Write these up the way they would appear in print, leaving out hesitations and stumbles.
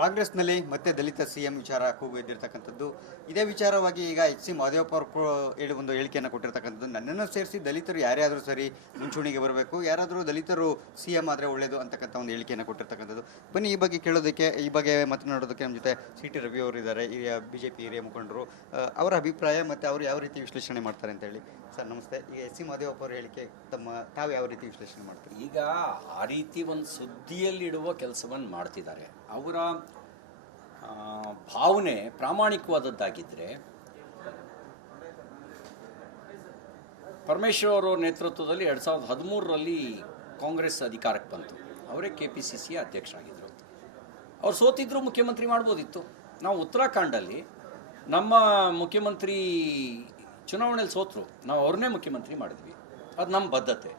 ಕಾಂಗ್ರೆಸ್ನಲ್ಲಿ ಮತ್ತೆ ದಲಿತ ಸಿಎಂ ವಿಚಾರ ಕೂಗು ಎದ್ದಿರ್ತಕ್ಕಂಥದ್ದು. ಇದೇ ವಿಚಾರವಾಗಿ ಈಗ ಎಚ್ ಸಿ ಮಹದೇವಪ್ಪ ಅವರು ಒಂದು ಹೇಳಿಕೆಯನ್ನು ಕೊಟ್ಟಿರ್ತಕ್ಕಂಥದ್ದು. ನನ್ನನ್ನು ಸೇರಿಸಿ ದಲಿತರು ಯಾರೇ ಆದರೂ ಸರಿ ಮುಂಚೂಣಿಗೆ ಬರಬೇಕು, ಯಾರಾದರೂ ದಲಿತರು ಸಿಎಂ ಆದರೆ ಒಳ್ಳೆಯದು ಅಂತಕ್ಕಂಥ ಒಂದು ಹೇಳಿಕೆಯನ್ನು ಕೊಟ್ಟಿರ್ತಕ್ಕಂಥದ್ದು. ಬನ್ನಿ ಈ ಬಗ್ಗೆ ಕೇಳೋದಕ್ಕೆ, ಈ ಬಗ್ಗೆ ಮಾತನಾಡೋದಕ್ಕೆ ನಮ್ಮ ಜೊತೆ ಸಿ ಟಿ ರವಿ ಅವರು ಇದ್ದಾರೆ, ಹಿರಿಯ ಬಿಜೆಪಿ ಹಿರಿಯ ಮುಖಂಡರು. ಅವರ ಅಭಿಪ್ರಾಯ ಮತ್ತು ಅವರು ಯಾವ ರೀತಿ ವಿಶ್ಲೇಷಣೆ ಮಾಡ್ತಾರೆ ಅಂತ ಹೇಳಿ. ಸರ್ ನಮಸ್ತೆ. ಈಗ ಎಚ್ ಸಿ ಮಹದೇವಪ್ಪ ಅವರ ಹೇಳಿಕೆ ತಾವು ಯಾವ ರೀತಿ ವಿಶ್ಲೇಷಣೆ ಮಾಡ್ತಾರೆ? ಈಗ ಆ ರೀತಿ ಒಂದು ಸುದ್ದಿಯಲ್ಲಿಡುವ ಕೆಲಸವನ್ನು ಮಾಡ್ತಿದ್ದಾರೆ. ಅವರ ಭಾವನೆ ಪ್ರಾಮಾಣಿಕವಾದದ್ದಾಗಿದ್ದರೆ ಪರಮೇಶ್ವರ್ ಅವರ ನೇತೃತ್ವದಲ್ಲಿ 2013ರಲ್ಲಿ ಕಾಂಗ್ರೆಸ್ ಅಧಿಕಾರಕ್ಕೆ ಬಂತು. ಅವರೇ KPCC ಅಧ್ಯಕ್ಷರಾಗಿದ್ದರು. ಅವ್ರು ಸೋತಿದ್ರು ಮುಖ್ಯಮಂತ್ರಿ ಮಾಡ್ಬೋದಿತ್ತು. ನಾವು ಉತ್ತರಾಖಂಡಲ್ಲಿ ನಮ್ಮ ಮುಖ್ಯಮಂತ್ರಿ ಚುನಾವಣೆಯಲ್ಲಿ ಸೋತರು, ನಾವು ಅವ್ರನ್ನೇ ಮುಖ್ಯಮಂತ್ರಿ ಮಾಡಿದ್ವಿ. ಅದು ನಮ್ಮ ಬದ್ಧತೆ.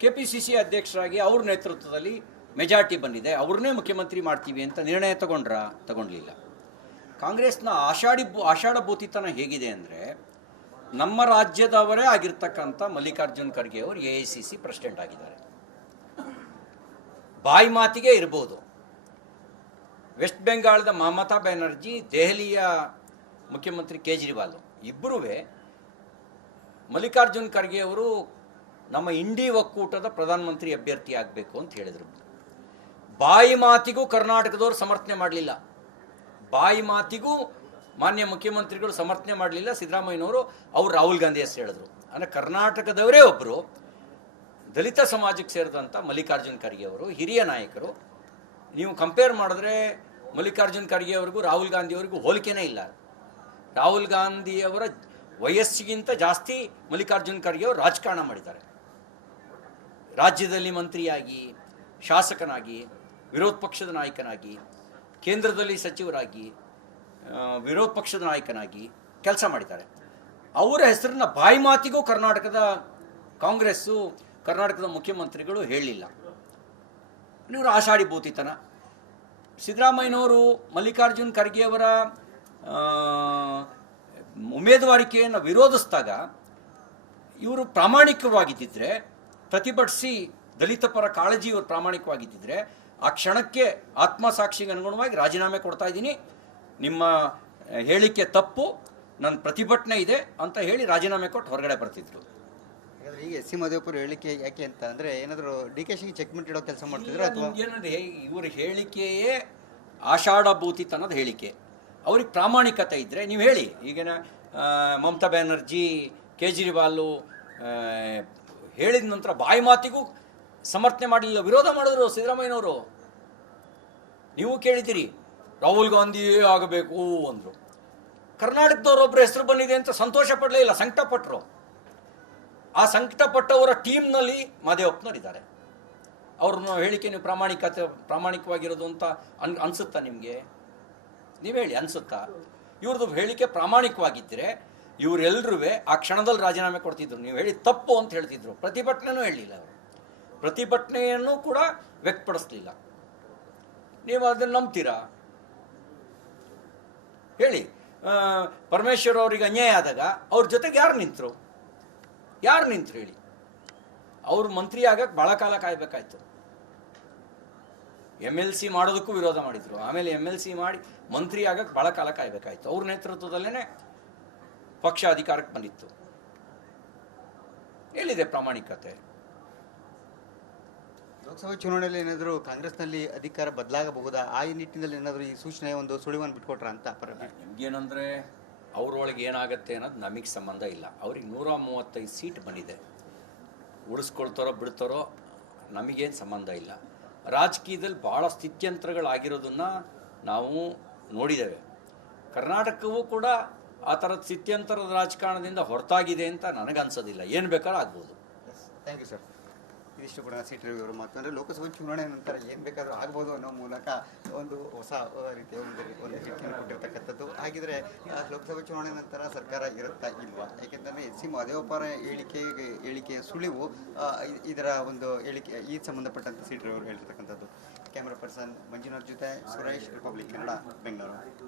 KPCC ಅಧ್ಯಕ್ಷರಾಗಿ ಅವ್ರ ನೇತೃತ್ವದಲ್ಲಿ ಮೆಜಾರಿಟಿ ಬಂದಿದೆ, ಅವ್ರನ್ನೇ ಮುಖ್ಯಮಂತ್ರಿ ಮಾಡ್ತೀವಿ ಅಂತ ನಿರ್ಣಯ ತಗೊಂಡ್ಲಿಲ್ಲ. ಕಾಂಗ್ರೆಸ್ನ ಆಷಾಢಭೂತಿತನ ಹೇಗಿದೆ ಅಂದರೆ, ನಮ್ಮ ರಾಜ್ಯದವರೇ ಆಗಿರ್ತಕ್ಕಂಥ ಮಲ್ಲಿಕಾರ್ಜುನ್ ಖರ್ಗೆ ಅವರು AICC ಪ್ರೆಸಿಡೆಂಟ್ ಆಗಿದ್ದಾರೆ. ಬಾಯಿ ಮಾತಿಗೆ ಇರ್ಬೋದು. ವೆಸ್ಟ್ ಬೆಂಗಾಳದ ಮಮತಾ ಬ್ಯಾನರ್ಜಿ, ದೆಹಲಿಯ ಮುಖ್ಯಮಂತ್ರಿ ಕೇಜ್ರಿವಾಲ್ ಇಬ್ಬರೂ ಮಲ್ಲಿಕಾರ್ಜುನ್ ಖರ್ಗೆ ಅವರು ನಮ್ಮ ಇಂಡಿ ಒಕ್ಕೂಟದ ಪ್ರಧಾನಮಂತ್ರಿ ಅಭ್ಯರ್ಥಿ ಆಗಬೇಕು ಅಂತ ಹೇಳಿದರು. ಬಾಯಿ ಮಾತಿಗೂ ಕರ್ನಾಟಕದವರು ಸಮರ್ಥನೆ ಮಾಡಲಿಲ್ಲ. ಬಾಯಿ ಮಾತಿಗೂ ಮಾನ್ಯ ಮುಖ್ಯಮಂತ್ರಿಗಳು ಸಮರ್ಥನೆ ಮಾಡಲಿಲ್ಲ. ಸಿದ್ದರಾಮಯ್ಯನವರು ಅವರು ರಾಹುಲ್ ಗಾಂಧಿ ಹೆಸರು ಹೇಳಿದ್ರು. ಅಂದರೆ ಕರ್ನಾಟಕದವರೇ ಒಬ್ಬರು ದಲಿತ ಸಮಾಜಕ್ಕೆ ಸೇರಿದಂಥ ಮಲ್ಲಿಕಾರ್ಜುನ್ ಖರ್ಗೆ ಅವರು ಹಿರಿಯ ನಾಯಕರು. ನೀವು ಕಂಪೇರ್ ಮಾಡಿದ್ರೆ ಮಲ್ಲಿಕಾರ್ಜುನ್ ಖರ್ಗೆ ಅವ್ರಿಗೂ ರಾಹುಲ್ ಗಾಂಧಿಯವರಿಗೂ ಹೋಲಿಕೆನೇ ಇಲ್ಲ. ರಾಹುಲ್ ಗಾಂಧಿಯವರ ವಯಸ್ಸಿಗಿಂತ ಜಾಸ್ತಿ ಮಲ್ಲಿಕಾರ್ಜುನ್ ಖರ್ಗೆ ಅವರು ರಾಜಕಾರಣ ಮಾಡಿದ್ದಾರೆ. ರಾಜ್ಯದಲ್ಲಿ ಮಂತ್ರಿಯಾಗಿ, ಶಾಸಕನಾಗಿ, ವಿರೋಧ ಪಕ್ಷದ ನಾಯಕನಾಗಿ, ಕೇಂದ್ರದಲ್ಲಿ ಸಚಿವರಾಗಿ, ವಿರೋಧ ಪಕ್ಷದ ನಾಯಕನಾಗಿ ಕೆಲಸ ಮಾಡಿದ್ದಾರೆ. ಅವರ ಹೆಸರನ್ನ ಬಾಯಿ ಮಾತಿಗೂ ಕರ್ನಾಟಕದ ಕಾಂಗ್ರೆಸ್ಸು, ಕರ್ನಾಟಕದ ಮುಖ್ಯಮಂತ್ರಿಗಳು ಹೇಳಲಿಲ್ಲ. ಇವರು ಆಷಾಢಭೂತಿತನ. ಸಿದ್ದರಾಮಯ್ಯನವರು ಮಲ್ಲಿಕಾರ್ಜುನ್ ಖರ್ಗೆಯವರ ಉಮೇದುವಾರಿಕೆಯನ್ನು ವಿರೋಧಿಸಿದಾಗ ಇವರು ಪ್ರಾಮಾಣಿಕವಾಗಿದ್ದಿದ್ರೆ, ಪ್ರತಿಭಟಿಸಿ ದಲಿತ ಪರ ಕಾಳಜಿ ಇವರು ಪ್ರಾಮಾಣಿಕವಾಗಿದ್ದಿದ್ರೆ, ಆ ಕ್ಷಣಕ್ಕೆ ಆತ್ಮಸಾಕ್ಷಿಗೆ ಅನುಗುಣವಾಗಿ ರಾಜೀನಾಮೆ ಕೊಡ್ತಾ ಇದ್ದೀನಿ, ನಿಮ್ಮ ಹೇಳಿಕೆ ತಪ್ಪು, ನನ್ನ ಪ್ರತಿಭಟನೆ ಇದೆ ಅಂತ ಹೇಳಿ ರಾಜೀನಾಮೆ ಕೊಟ್ಟು ಹೊರಗಡೆ ಬರ್ತಿದ್ರು. ಈಗ ಎಚ್ ಸಿ ಮಹದೇವಪ್ಪ ಹೇಳಿಕೆ ಯಾಕೆ ಅಂತ ಅಂದರೆ, ಏನಾದರೂ DKಶಿಗೆ ಚೆಕ್ಮೆಂಟ್ ಇಡೋ ಕೆಲಸ ಮಾಡ್ತಿದ್ರೆ ಅಥವಾ ಏನಂದ್ರೆ ಇವ್ರ ಹೇಳಿಕೆಯೇ ಆಷಾಢಭೂತಿತನದ ಹೇಳಿಕೆ. ಅವ್ರಿಗೆ ಪ್ರಾಮಾಣಿಕತೆ ಇದ್ದರೆ ನೀವು ಹೇಳಿ. ಈಗಿನ ಮಮತಾ ಬ್ಯಾನರ್ಜಿ, ಕೇಜ್ರಿವಾಲು ಹೇಳಿದ ನಂತರ ಬಾಯಿ ಮಾತಿಗೂ ಸಮರ್ಥನೆ ಮಾಡಲಿಲ್ಲ, ವಿರೋಧ ಮಾಡಿದ್ರು ಸಿದ್ದರಾಮಯ್ಯನವರು. ನೀವು ಕೇಳಿದ್ದೀರಿ, ರಾಹುಲ್ ಗಾಂಧಿಯೇ ಆಗಬೇಕು ಅಂದರು. ಕರ್ನಾಟಕದವರೊಬ್ಬರ ಹೆಸರು ಬಂದಿದೆ ಅಂತ ಸಂತೋಷ ಪಡಲೇ ಇಲ್ಲ, ಸಂಕಟಪಟ್ಟರು. ಆ ಸಂಕಟಪಟ್ಟವರ ಟೀಮ್ನಲ್ಲಿ ಮಹದೇವಪ್ಪನವರಿದ್ದಾರೆ. ಅವ್ರನ್ನ ಹೇಳಿಕೆ ನೀವು ಪ್ರಾಮಾಣಿಕವಾಗಿರೋದು ಅಂತ ಅನಿಸುತ್ತಾ ನಿಮಗೆ? ನೀವು ಹೇಳಿ, ಅನಿಸುತ್ತಾ? ಇವ್ರದ್ದು ಹೇಳಿಕೆ ಪ್ರಾಮಾಣಿಕವಾಗಿದ್ದರೆ ಇವರೆಲ್ಲರೂ ಆ ಕ್ಷಣದಲ್ಲಿ ರಾಜೀನಾಮೆ ಕೊಡ್ತಿದ್ರು. ನೀವು ಹೇಳಿ ತಪ್ಪು ಅಂತ ಹೇಳ್ತಿದ್ರು. ಪ್ರತಿಭಟನೆಯೂ ಹೇಳಲಿಲ್ಲ ಅವರು, ಪ್ರತಿಭಟನೆಯನ್ನು ಕೂಡ ವ್ಯಕ್ತಪಡಿಸಲಿಲ್ಲ. ನೀವು ಅದನ್ನು ನಂಬ್ತೀರಾ? ಹೇಳಿ. ಪರಮೇಶ್ವರ್ ಅವರಿಗೆ ಅನ್ಯಾಯ ಆದಾಗ ಅವ್ರ ಜೊತೆಗೆ ಯಾರು ನಿಂತರು ಹೇಳಿ? ಅವರು ಮಂತ್ರಿ ಆಗಕ್ಕೆ ಭಾಳ ಕಾಲ ಕಾಯಬೇಕಾಯ್ತು. MLC ಮಾಡೋದಕ್ಕೂ ವಿರೋಧ ಮಾಡಿದರು. ಆಮೇಲೆ MLC ಮಾಡಿ ಮಂತ್ರಿ ಆಗಕ್ಕೆ ಭಾಳ ಕಾಲ ಕಾಯಬೇಕಾಯ್ತು. ಅವ್ರ ನೇತೃತ್ವದಲ್ಲೇ ಪಕ್ಷ ಅಧಿಕಾರಕ್ಕೆ ಬಂದಿತ್ತು. ಎಲ್ಲಿದೆ ಪ್ರಾಮಾಣಿಕತೆ? ಲೋಕಸಭಾ ಚುನಾವಣೆಯಲ್ಲಿ ಏನಾದರೂ ಕಾಂಗ್ರೆಸ್ನಲ್ಲಿ ಅಧಿಕಾರ ಬದಲಾಗಬಹುದಾ? ಆ ನಿಟ್ಟಿನಲ್ಲಿ ಏನಾದರೂ ಈ ಸೂಚನೆ ಒಂದು ಸುಳಿವನ್ನು ಬಿಟ್ಕೊಟ್ರ ಅಂತ? ನಿಮ್ಗೇನಂದರೆ ಅವ್ರೊಳಗೆ ಏನಾಗುತ್ತೆ ಅನ್ನೋದು ನಮಗೆ ಸಂಬಂಧ ಇಲ್ಲ. ಅವ್ರಿಗೆ 135 ಸೀಟ್ ಬಂದಿದೆ. ಉಳಿಸ್ಕೊಳ್ತಾರೋ ಬಿಡ್ತಾರೋ ನಮಗೇನು ಸಂಬಂಧ ಇಲ್ಲ. ರಾಜಕೀಯದಲ್ಲಿ ಭಾಳ ಸ್ಥಿತ್ಯಂತರಗಳಾಗಿರೋದನ್ನು ನಾವು ನೋಡಿದ್ದೇವೆ. ಕರ್ನಾಟಕವೂ ಕೂಡ ಆ ಥರದ ಸ್ಥಿತ್ಯಂತರದ ರಾಜಕಾರಣದಿಂದ ಹೊರತಾಗಿದೆ ಅಂತ ನನಗನ್ಸೋದಿಲ್ಲ. ಏನು ಬೇಕಾದ್ರೂ ಆಗ್ಬೋದು. Thank you sir. ಇದಿಷ್ಟು ಕೂಡ ಸಿ ಟಿ ರವಿ ಅವರು ಮಾತನಾಡಿ, ಲೋಕಸಭಾ ಚುನಾವಣೆ ನಂತರ ಏನು ಬೇಕಾದರೂ ಆಗ್ಬೋದು ಅನ್ನೋ ಮೂಲಕ ಒಂದು ಹೊಸ ರೀತಿಯ ಒಂದು ಹೇಳಿಕೆಯನ್ನು ಕೊಟ್ಟಿರ್ತಕ್ಕಂಥದ್ದು. ಹಾಗಿದ್ರೆ ಲೋಕಸಭಾ ಚುನಾವಣೆ ನಂತರ ಸರ್ಕಾರ ಇರುತ್ತಾ ಇಲ್ವಾ? ಯಾಕೆಂದರೆ ಎಚ್ ಸಿ ಮಹದೇವಪ್ಪರ ಹೇಳಿಕೆಯ ಸುಳಿವು ಇದರ ಒಂದು ಹೇಳಿಕೆ ಈ ಸಂಬಂಧಪಟ್ಟಂತೆ ಸಿ ಟಿ ರವಿ ಅವರು ಹೇಳಿರ್ತಕ್ಕಂಥದ್ದು. ಕ್ಯಾಮ್ರಾ ಪರ್ಸನ್ ಮಂಜುನಾಥ್ ಜೊತೆ ಸುರೇಶ್, ರಿಪಬ್ಲಿಕ್ ಕನ್ನಡ, ಬೆಂಗಳೂರು.